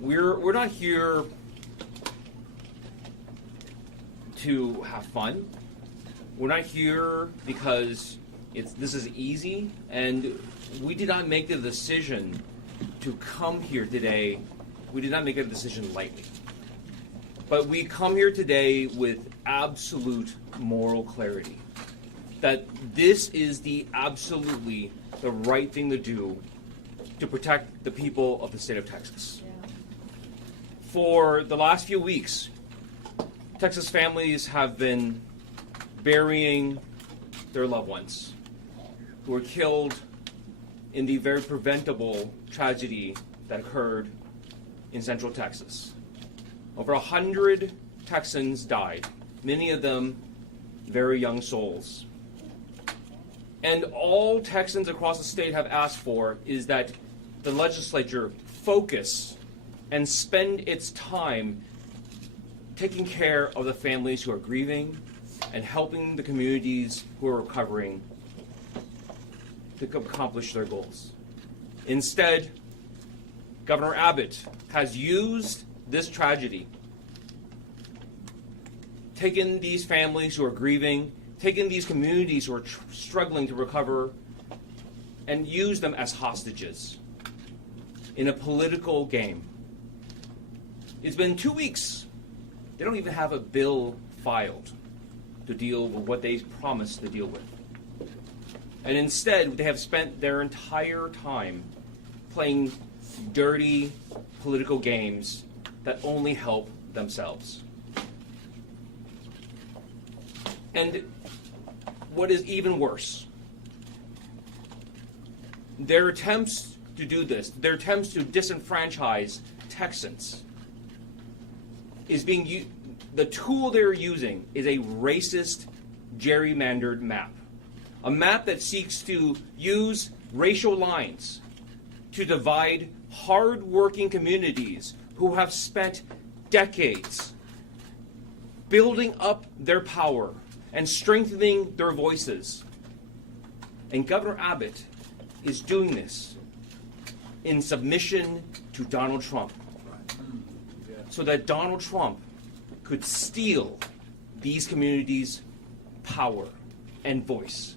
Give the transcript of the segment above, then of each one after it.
We're not here to have fun. We're not here because this is easy, and we did not make the decision to come here today. We did not make a decision lightly. But we come here today with absolute moral clarity that this is absolutely the right thing to do to protect the people of the state of Texas. Yeah. For the last few weeks, Texas families have been burying their loved ones who were killed in the very preventable tragedy that occurred in Central Texas. Over 100 Texans died, many of them very young souls. And all Texans across the state have asked for is that the legislature focus and spend its time taking care of the families who are grieving and helping the communities who are recovering to accomplish their goals. Instead, Governor Abbott has used this tragedy, taken these families who are grieving, taken these communities who are struggling to recover, and used them as hostages in a political game. It's been 2 weeks. They don't even have a bill filed to deal with what they promised to deal with. And instead, they have spent their entire time playing dirty political games that only help themselves. And what is even worse, their attempts to do this, their attempts to disenfranchise Texans, the tool they're using is a racist, gerrymandered map. A map that seeks to use racial lines to divide hard-working communities who have spent decades building up their power and strengthening their voices. And Governor Abbott is doing this in submission to Donald Trump, so that Donald Trump could steal these communities' power and voice.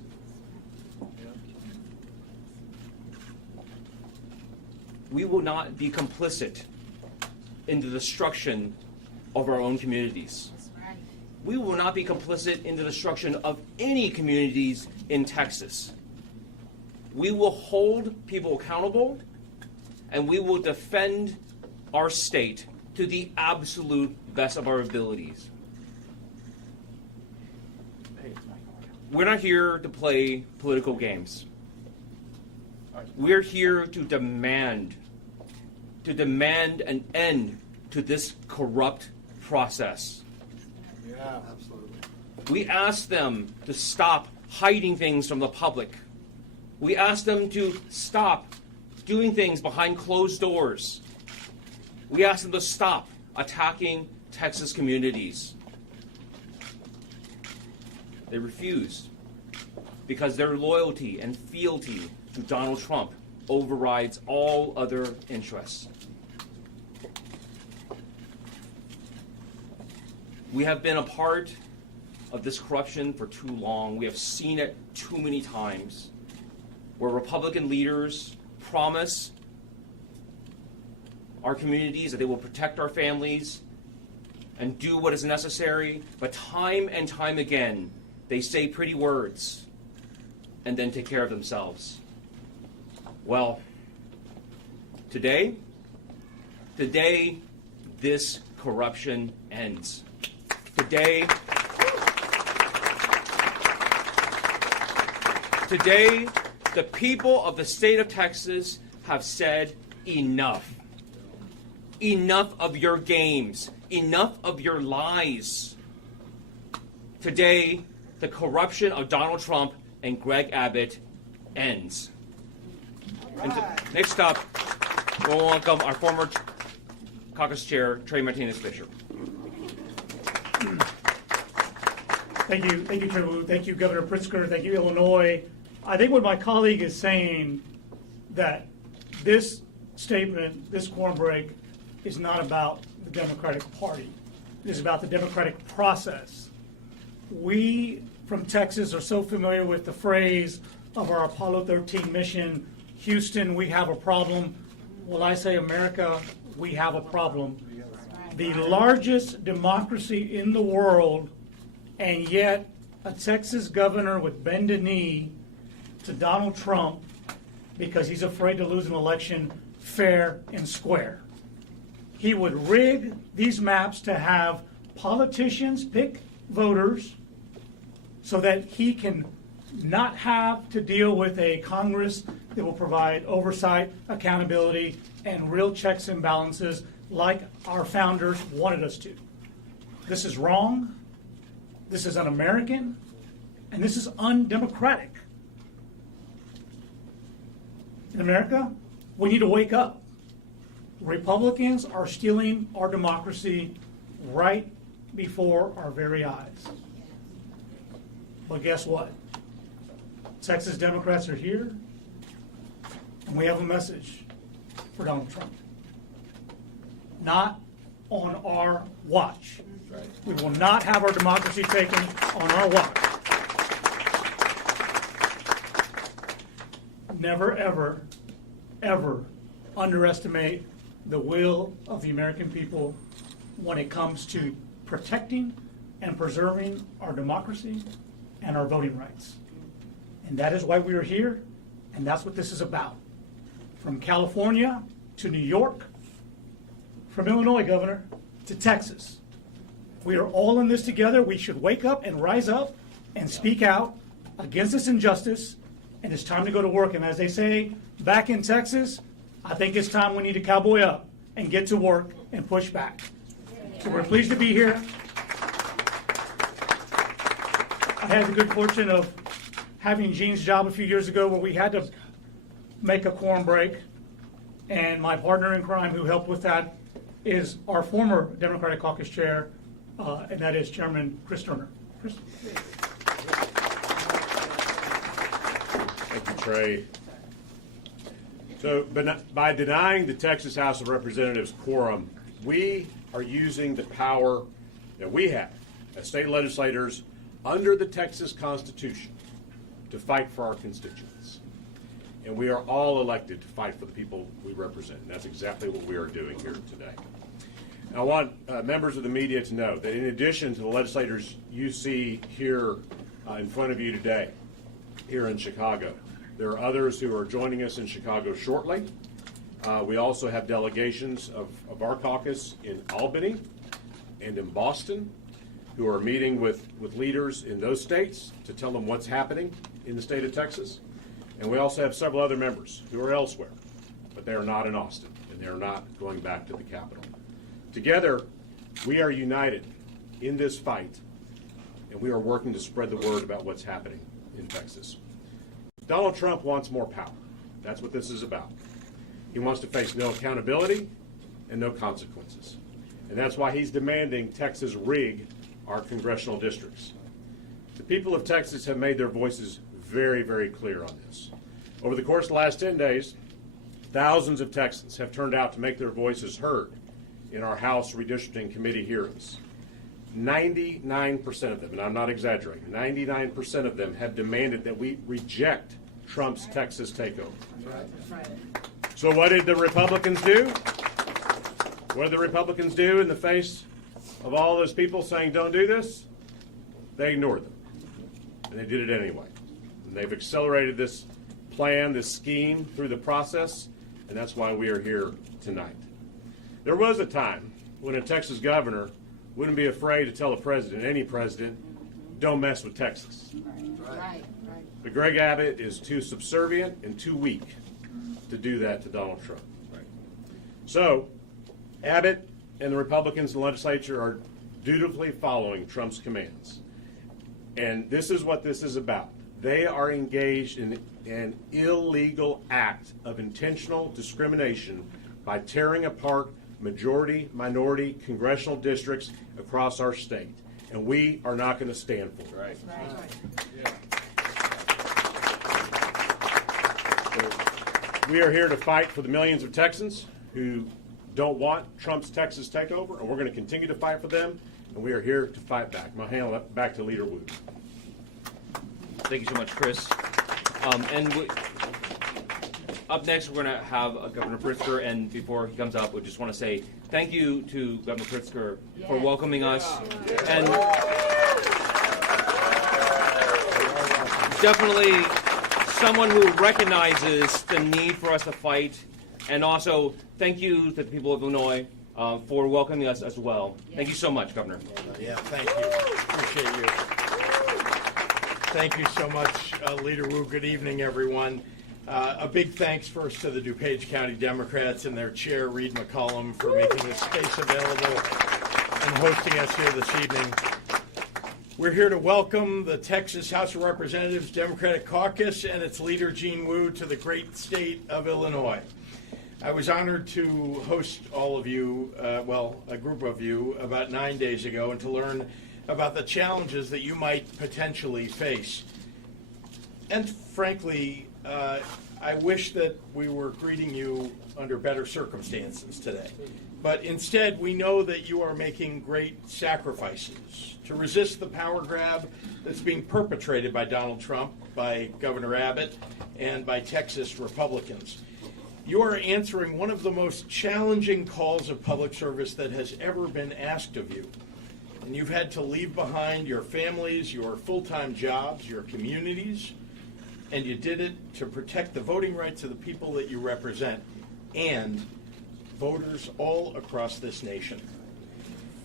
We will not be complicit in the destruction of our own communities. We will not be complicit in the destruction of any communities in Texas. We will hold people accountable, and we will defend our state to the absolute best of our abilities. We're not here to play political games. We're here to demand an end to this corrupt process. Yeah, absolutely. We ask them to stop hiding things from the public. We ask them to stop doing things behind closed doors. We ask them to stop attacking Texas communities. They refuse because their loyalty and fealty to Donald Trump overrides all other interests. We have been a part of this corruption for too long. We have seen it too many times, where Republican leaders promise our communities that they will protect our families and do what is necessary, but time and time again, they say pretty words and then take care of themselves. Well, today, this corruption ends. Today, the people of the state of Texas have said enough. Enough of your games. Enough of your lies. Today, the corruption of Donald Trump and Greg Abbott ends. And next up, we'll welcome our former caucus chair, Trey Martinez Fischer. Thank you, Trey. Thank you, Governor Pritzker. Thank you, Illinois. I think what my colleague is saying, that this statement, this quorum break, is not about the Democratic Party. It is about the democratic process. We from Texas are so familiar with the phrase of our Apollo 13 mission, Houston, we have a problem. Well, I say, America, we have a problem. The largest democracy in the world, and yet a Texas governor would bend a knee to Donald Trump because he's afraid to lose an election fair and square. He would rig these maps to have politicians pick voters so that he can not have to deal with a Congress that will provide oversight, accountability, and real checks and balances like our founders wanted us to. This is wrong, this is un-American, and this is undemocratic. In America, we need to wake up. Republicans are stealing our democracy right before our very eyes. But guess what? Texas Democrats are here, and we have a message for Donald Trump. Not on our watch. We will not have our democracy taken on our watch. Never, ever, ever underestimate the will of the American people when it comes to protecting and preserving our democracy and our voting rights. And that is why we are here, and that's what this is about. From California to New York, from Illinois, Governor, to Texas. We are all in this together. We should wake up and rise up and speak out against this injustice, and it's time to go to work. And as they say back in Texas, I think it's time we need to cowboy up and get to work and push back. So we're pleased to be here. I had the good fortune of having Gene's job a few years ago where we had to make a quorum break, and my partner in crime who helped with that is our former Democratic Caucus Chair, and that is Chairman Chris Turner. Chris? Thank you, Trey. So, by denying the Texas House of Representatives quorum, we are using the power that we have as state legislators under the Texas Constitution to fight for our constituents. And we are all elected to fight for the people we represent. And that's exactly what we are doing here today. I want members of the media to know that in addition to the legislators you see here in front of you today, here in Chicago, there are others who are joining us in Chicago shortly. We also have delegations of our caucus in Albany and in Boston who are meeting with leaders in those states to tell them what's happening in the state of Texas. And we also have several other members who are elsewhere, but they are not in Austin, and they are not going back to the Capitol. Together, we are united in this fight, and we are working to spread the word about what's happening in Texas. Donald Trump wants more power. That's what this is about. He wants to face no accountability and no consequences. And that's why he's demanding Texas rig our congressional districts. The people of Texas have made their voices very, very clear on this. Over the course of the last 10 days, thousands of Texans have turned out to make their voices heard in our House Redistricting Committee hearings. 99% of them, and I'm not exaggerating, 99% of them have demanded that we reject Trump's Texas takeover. Right. So what did the Republicans do? What did the Republicans do in the face of all those people saying don't do this? They ignored them. And they did it anyway. And they've accelerated this plan, this scheme through the process, and that's why we are here tonight. There was a time when a Texas governor wouldn't be afraid to tell a president, any president, don't mess with Texas. Right. But Greg Abbott is too subservient and too weak to do that to Donald Trump. So, Abbott and the Republicans in the legislature are dutifully following Trump's commands. And this is what this is about. They are engaged in an illegal act of intentional discrimination by tearing apart majority, minority congressional districts across our state. And we are not going to stand for it. Right. So we are here to fight for the millions of Texans who don't want Trump's Texas takeover, and we're going to continue to fight for them, and we are here to fight back. I'm going to hand it back to Leader Wu. Thank you so much, Chris. Up next, we're going to have Governor Pritzker, and before he comes up, we just want to say thank you to Governor Pritzker for welcoming us, and definitely someone who recognizes the need for us to fight, and also thank you to the people of Illinois for welcoming us as well. Thank you so much, Governor. Yeah, thank you. Appreciate you. Thank you so much, Leader Wu. Good evening, everyone. A big thanks first to the DuPage County Democrats and their chair, Reed McCollum, for making this space available and hosting us here this evening. We're here to welcome the Texas House of Representatives Democratic Caucus and its leader, Gene Wu, to the great state of Illinois. I was honored to host all of you, a group of you, about 9 days ago, and to learn about the challenges that you might potentially face. And frankly, I wish that we were greeting you under better circumstances today. But instead, we know that you are making great sacrifices to resist the power grab that's being perpetrated by Donald Trump, by Governor Abbott, and by Texas Republicans. You are answering one of the most challenging calls of public service that has ever been asked of you. And you've had to leave behind your families, your full-time jobs, your communities, and you did it to protect the voting rights of the people that you represent and voters all across this nation.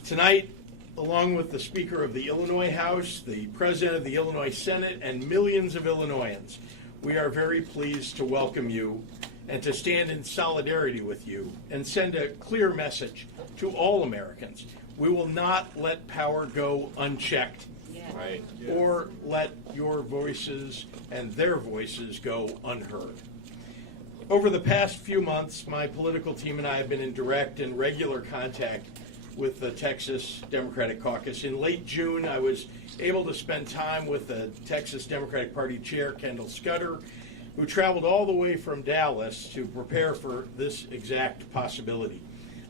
Tonight, along with the Speaker of the Illinois House, the President of the Illinois Senate, and millions of Illinoisans, we are very pleased to welcome you and to stand in solidarity with you and send a clear message to all Americans. We will not let power go unchecked. Right. Or let your voices and their voices go unheard. Over the past few months, my political team and I have been in direct and regular contact with the Texas Democratic Caucus. In late June, I was able to spend time with the Texas Democratic Party Chair, Kendall Scudder, who traveled all the way from Dallas to prepare for this exact possibility.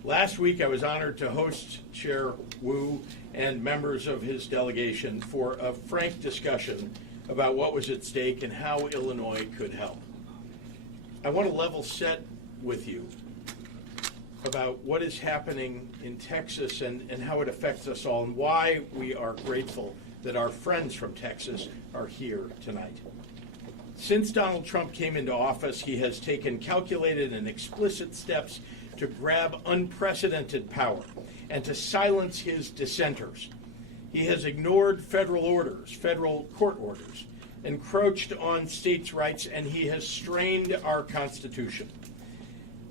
Last week, I was honored to host Chair Wu and members of his delegation for a frank discussion about what was at stake and how Illinois could help. I want to level set with you about what is happening in Texas and how it affects us all and why we are grateful that our friends from Texas are here tonight. Since Donald Trump came into office, he has taken calculated and explicit steps to grab unprecedented power and to silence his dissenters. He has ignored federal orders, federal court orders, encroached on states' rights, and he has strained our Constitution.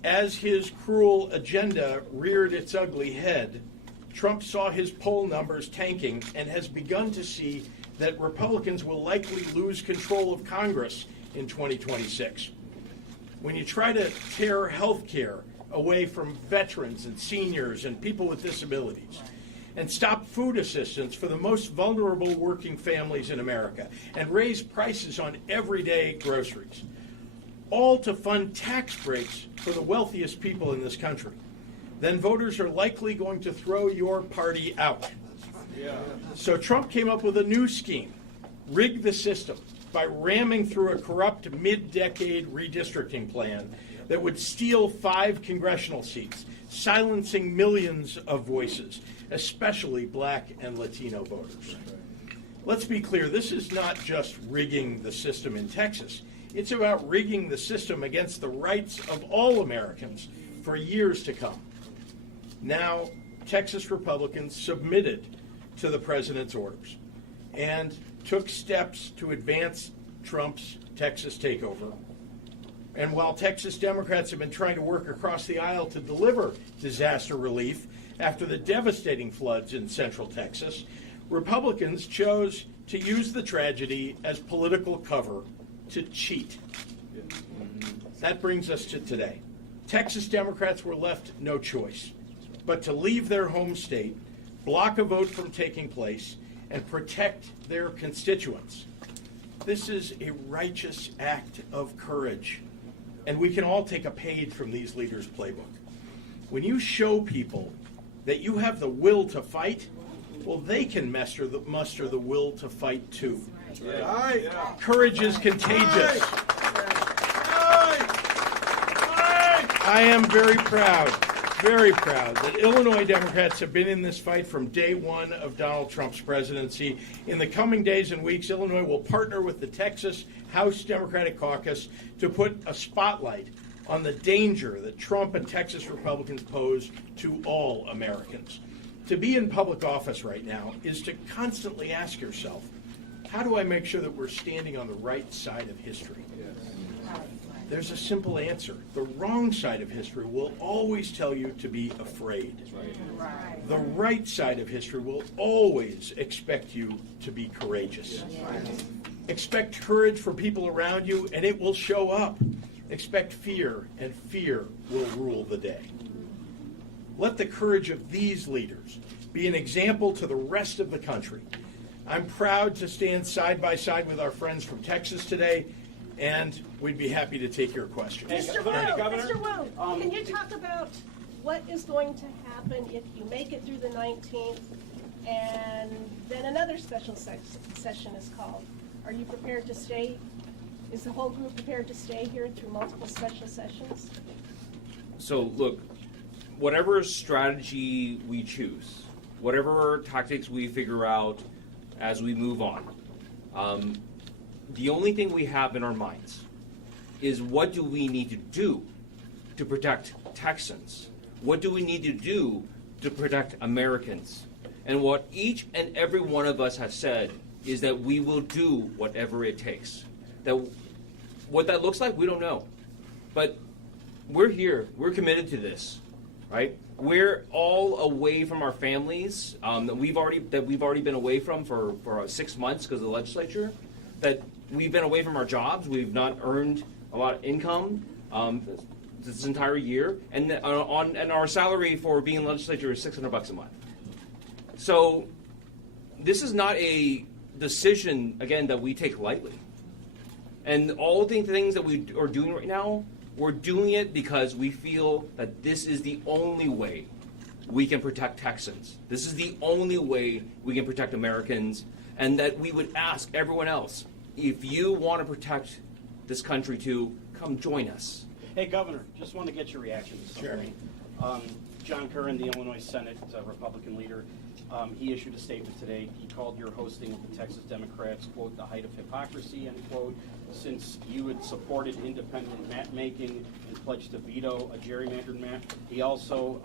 As his cruel agenda reared its ugly head, Trump saw his poll numbers tanking and has begun to see that Republicans will likely lose control of Congress in 2026. When you try to tear health care away from veterans and seniors and people with disabilities, and stop food assistance for the most vulnerable working families in America, and raise prices on everyday groceries, all to fund tax breaks for the wealthiest people in this country, then voters are likely going to throw your party out. So Trump came up with a new scheme, rig the system, by ramming through a corrupt mid-decade redistricting plan that would steal 5 congressional seats, silencing millions of voices, especially black and Latino voters. Let's be clear, this is not just rigging the system in Texas. It's about rigging the system against the rights of all Americans for years to come. Now, Texas Republicans submitted to the president's orders and took steps to advance Trump's Texas takeover. And while Texas Democrats have been trying to work across the aisle to deliver disaster relief after the devastating floods in central Texas, Republicans chose to use the tragedy as political cover to cheat. That brings us to today. Texas Democrats were left no choice but to leave their home state, block a vote from taking place, and protect their constituents. This is a righteous act of courage, and we can all take a page from these leaders' playbook. When you show people that you have the will to fight, well, they can muster the will to fight too. Courage is contagious. I am very proud that Illinois Democrats have been in this fight from day one of Donald Trump's presidency. In the coming days and weeks, Illinois will partner with the Texas House Democratic Caucus to put a spotlight on the danger that Trump and Texas Republicans pose to all Americans. To be in public office right now is to constantly ask yourself, how do I make sure that we're standing on the right side of history? There's a simple answer. The wrong side of history will always tell you to be afraid. The right side of history will always expect you to be courageous. Expect courage from people around you, and it will show up. Expect fear, and fear will rule the day. Let the courage of these leaders be an example to the rest of the country. I'm proud to stand side by side with our friends from Texas today, and we'd be happy to take your questions. Mr. Wu, can you talk about what is going to happen if you make it through the 19th and then another special session is called? Are you prepared to stay? Is the whole group prepared to stay here through multiple special sessions? So look, whatever strategy we choose, whatever tactics we figure out as we move on, the only thing we have in our minds is what do we need to do to protect Texans? What do we need to do to protect Americans? And what each and every one of us has said is that we will do whatever it takes. That what that looks like, we don't know. But we're here. We're committed to this, right? We're all away from our families that we've already been away from for 6 months because of the legislature. That we've been away from our jobs. We've not earned a lot of income this entire year, and our salary for being in the legislature is $600 a month. So this is not a decision, again, that we take lightly. And all the things that we are doing right now, we're doing it because we feel that this is the only way we can protect Texans. This is the only way we can protect Americans, and that we would ask everyone else, if you want to protect this country too, come join us. Hey, Governor, just want to get your reaction to something. Sure. John Curran, the Illinois Senate Republican leader, he issued a statement today. He called your hosting of the Texas Democrats, quote, the height of hypocrisy, end quote, since you had supported independent map making and pledged to veto a gerrymandered map. He also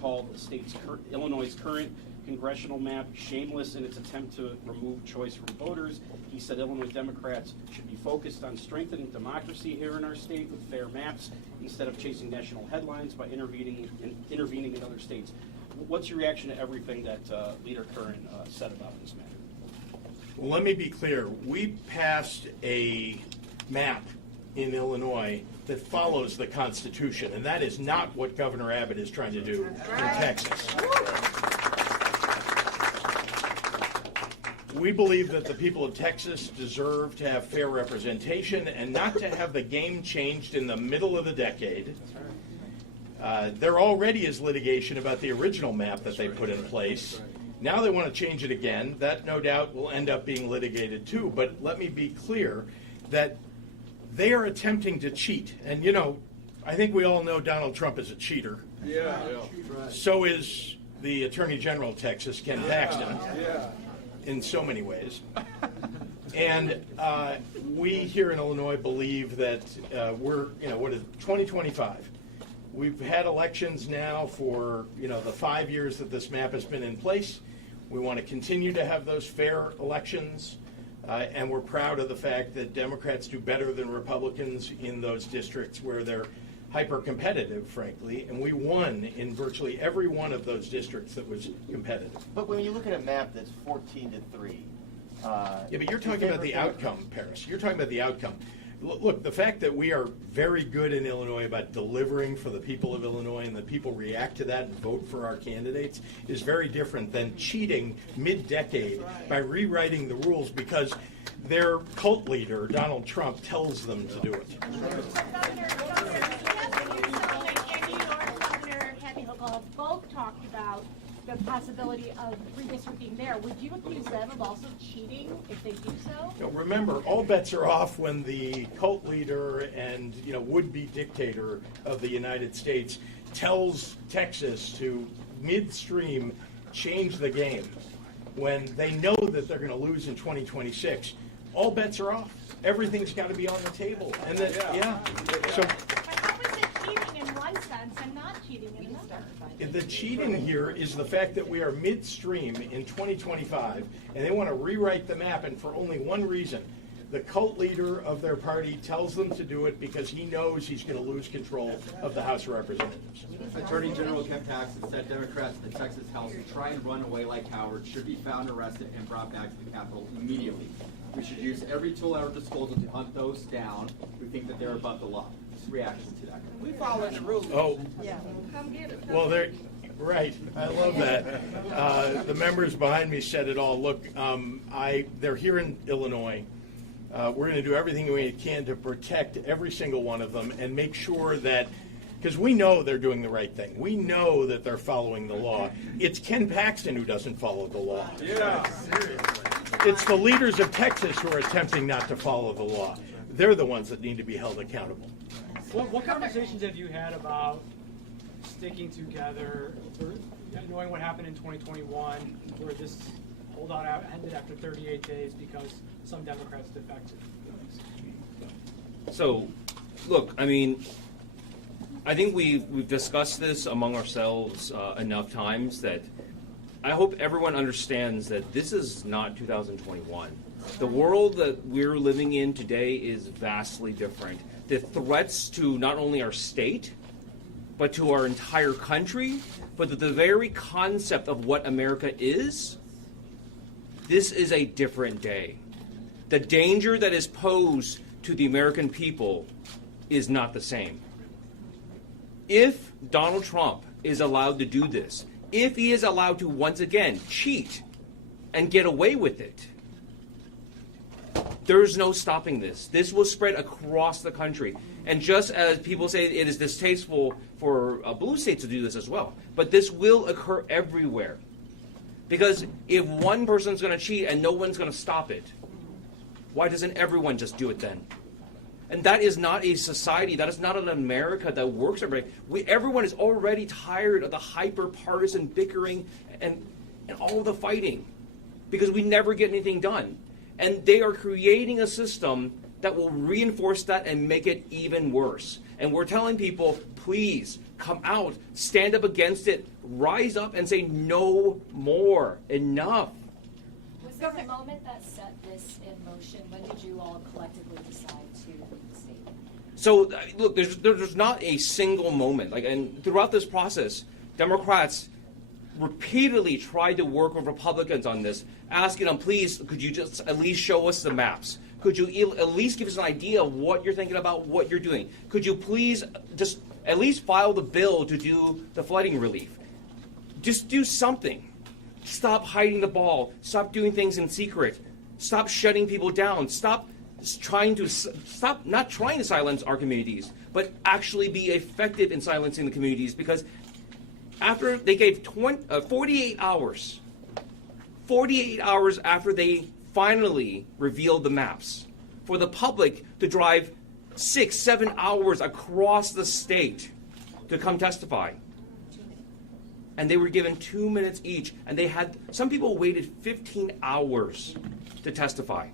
called the state's Illinois' current congressional map shameless in its attempt to remove choice from voters. He said Illinois Democrats should be focused on strengthening democracy here in our state with fair maps instead of chasing national headlines by intervening in other states. What's your reaction to everything that Leader Curran said about this matter? Well, let me be clear. We passed a map in Illinois that follows the Constitution, and that is not what Governor Abbott is trying to do in Texas. We believe that the people of Texas deserve to have fair representation and not to have the game changed in the middle of the decade. There already is litigation about the original map that they put in place. Now they want to change it again. That, no doubt, will end up being litigated too. But let me be clear that they are attempting to cheat. And, you know, I think we all know Donald Trump is a cheater. Yeah. So is the Attorney General of Texas, Ken Paxton. Yeah. In so many ways. And we here in Illinois believe that we're, 2025. We've had elections now for, the 5 years that this map has been in place. We want to continue to have those fair elections, and we're proud of the fact that Democrats do better than Republicans in those districts where they're hyper-competitive, frankly, and we won in virtually every one of those districts that was competitive. But when you look at a map that's 14-3, yeah, but you're talking about the outcome, Paris. You're talking about the outcome. Look, the fact that we are very good in Illinois about delivering for the people of Illinois and that people react to that and vote for our candidates is very different than cheating mid-decade by rewriting the rules because their cult leader, Donald Trump, tells them to do it. Governor, both talked about the possibility of redistricting there. Would you accuse them of also cheating if they do so? You know, remember, all bets are off when the cult leader and would-be dictator of the United States tells Texas to midstream change the game when they know that they're going to lose in 2026. All bets are off. Everything's got to be on the table. And that, So But how is it cheating in one sense and not cheating in another? the cheating here is the fact that we are midstream in 2025, and they want to rewrite the map, and for only one reason. The cult leader of their party tells them to do it because he knows he's going to lose control of the House of Representatives. Attorney General Ken Paxton said Democrats in the Texas House who try and run away like cowards should be found, arrested, and brought back to the Capitol immediately. We should use every tool at our disposal to hunt those down who think that they're above the law. Reaction to that. We follow the rules. Oh, Come get it. well, right. I love that. The members behind me said it all. Look, they're here in Illinois. We're going to do everything we can to protect every single one of them and make sure that, because we know they're doing the right thing. We know that they're following the law. It's Ken Paxton who doesn't follow the law. Yeah, seriously. It's the leaders of Texas who are attempting not to follow the law. They're the ones that need to be held accountable. What conversations have you had about sticking together, knowing what happened in 2021, where this holdout ended after 38 days because some Democrats defected? So, look, I mean, I think we've discussed this among ourselves enough times that I hope everyone understands that this is not 2021. The world that we're living in today is vastly different. The threats to not only our state, but to our entire country, but the very concept of what America is, this is a different day. The danger that is posed to the American people is not the same. If Donald Trump is allowed to do this, if he is allowed to once again cheat and get away with it, there's no stopping this. This will spread across the country. And just as people say it is distasteful for blue states to do this as well, but this will occur everywhere. Because if one person's going to cheat and no one's going to stop it, why doesn't everyone just do it then? And that is not a society, that is not an America that works everybody. Everyone is already tired of the hyper-partisan bickering and all of the fighting because we never get anything done. And they are creating a system that will reinforce that and make it even worse. And we're telling people, please come out, stand up against it, rise up and say no more, enough. Was there a moment that set this in motion? When did you all collectively decide to reinstate? So look, there's not a single moment. And throughout this process, Democrats repeatedly tried to work with Republicans on this, asking them, please, could you just at least show us the maps? Could you at least give us an idea of what you're thinking about, what you're doing? Could you please just at least file the bill to do the flooding relief? Just do something. Stop hiding the ball. Stop doing things in secret. Stop shutting people down. Stop not trying to silence our communities, but actually be effective in silencing the communities, because after they gave 48 hours after they finally revealed the maps, for the public to drive 6-7 hours across the state to come testify. And they were given 2 minutes each, and some people waited 15 hours to testify.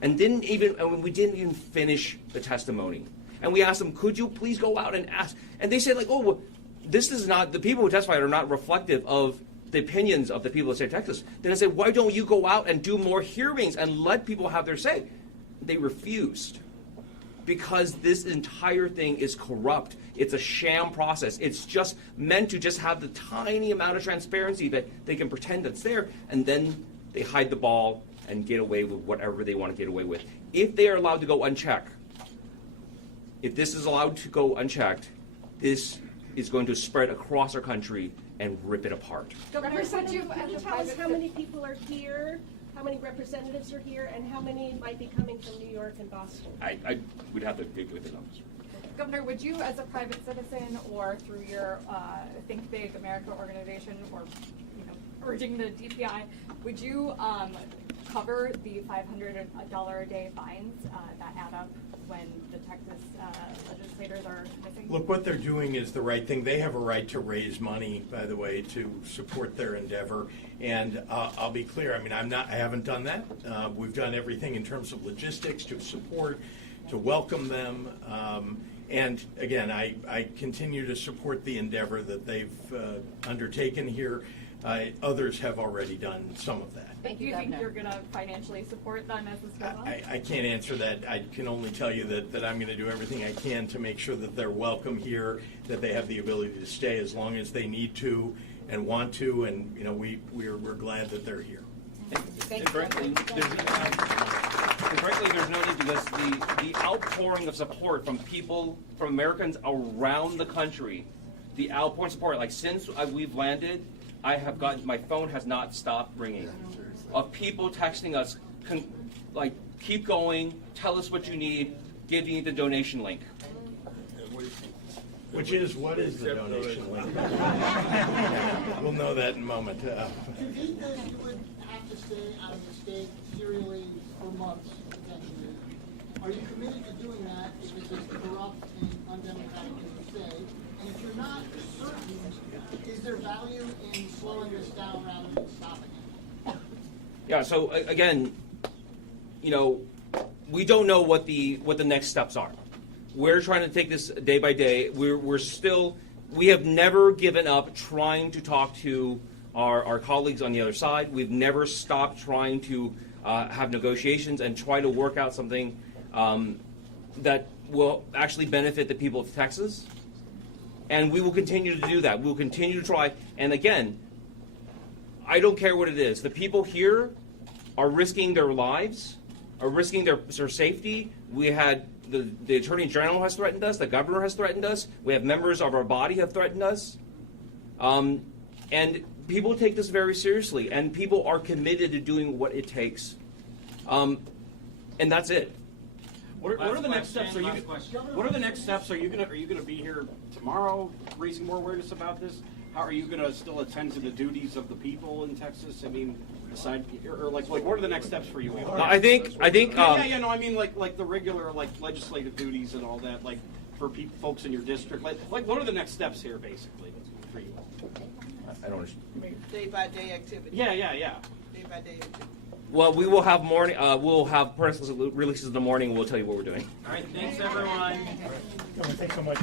And we didn't even finish the testimony. And we asked them, could you please go out and ask? And they said, this is not, the people who testified are not reflective of the opinions of the people of the state of Texas. Then I said, why don't you go out and do more hearings and let people have their say? They refused, because this entire thing is corrupt. It's a sham process. It's just meant to just have the tiny amount of transparency that they can pretend that's there, and then they hide the ball and get away with whatever they want to get away with. If they are allowed to go unchecked, if this is allowed to go unchecked, this is going to spread across our country and rip it apart. Representative, can you tell us how many people are here, how many representatives are here, and how many might be coming from New York and Boston? I would have to dig with the numbers. Governor, would you, as a private citizen or through your Think Big America organization, or urging the DPI, would you cover the $500 a day fines that add up when the Texas legislators are missing? Look, what they're doing is the right thing. They have a right to raise money, by the way, to support their endeavor. And I'll be clear. I mean, I haven't done that. We've done everything in terms of logistics to support, to welcome them. And again, I continue to support the endeavor that they've undertaken here. Others have already done some of that. Do you think you're going to financially support them as this goes on? I can't answer that. I can only tell you that I'm going to do everything I can to make sure that they're welcome here, that they have the ability to stay as long as they need to and want to, and we're glad that they're here. And frankly, there's no need, because the outpouring of support from people, from Americans around the country, the outpouring support, like since we've landed, I have gotten, my phone has not stopped ringing, of people texting us, like, keep going, tell us what you need, give you the donation link. What is the donation link? We'll know that in a moment. To beat this, you would have to stay out of the state serially for months, potentially. Are you committed to doing that if it's as corrupt and undemocratic as you say? And if you're not certain, is there value in slowing this down rather than stopping it? Yeah, so again, we don't know what the next steps are. We're trying to take this day by day. We have never given up trying to talk to our colleagues on the other side. We've never stopped trying to have negotiations and try to work out something that will actually benefit the people of Texas. And we will continue to do that. We will continue to try. And again, I don't care what it is. The people here are risking their lives, are risking their safety. We had the Attorney General has threatened us. The governor has threatened us. We have members of our body have threatened us. And people take this very seriously. And people are committed to doing what it takes. And that's it. What are the next steps? What are the next steps? Are you gonna be here tomorrow, raising more awareness about this? How are you gonna still attend to the duties of the people in Texas? I mean, aside, or like what are the next steps for you all? I think. No, I mean like the regular legislative duties and all that, like for folks in your district. Like what are the next steps here, basically, for you? I don't understand. Day by day activity. Yeah. Day by day activity. Well, we will have we'll have press releases in the morning. We'll tell you what we're doing. All right, thanks everyone. Thanks so much.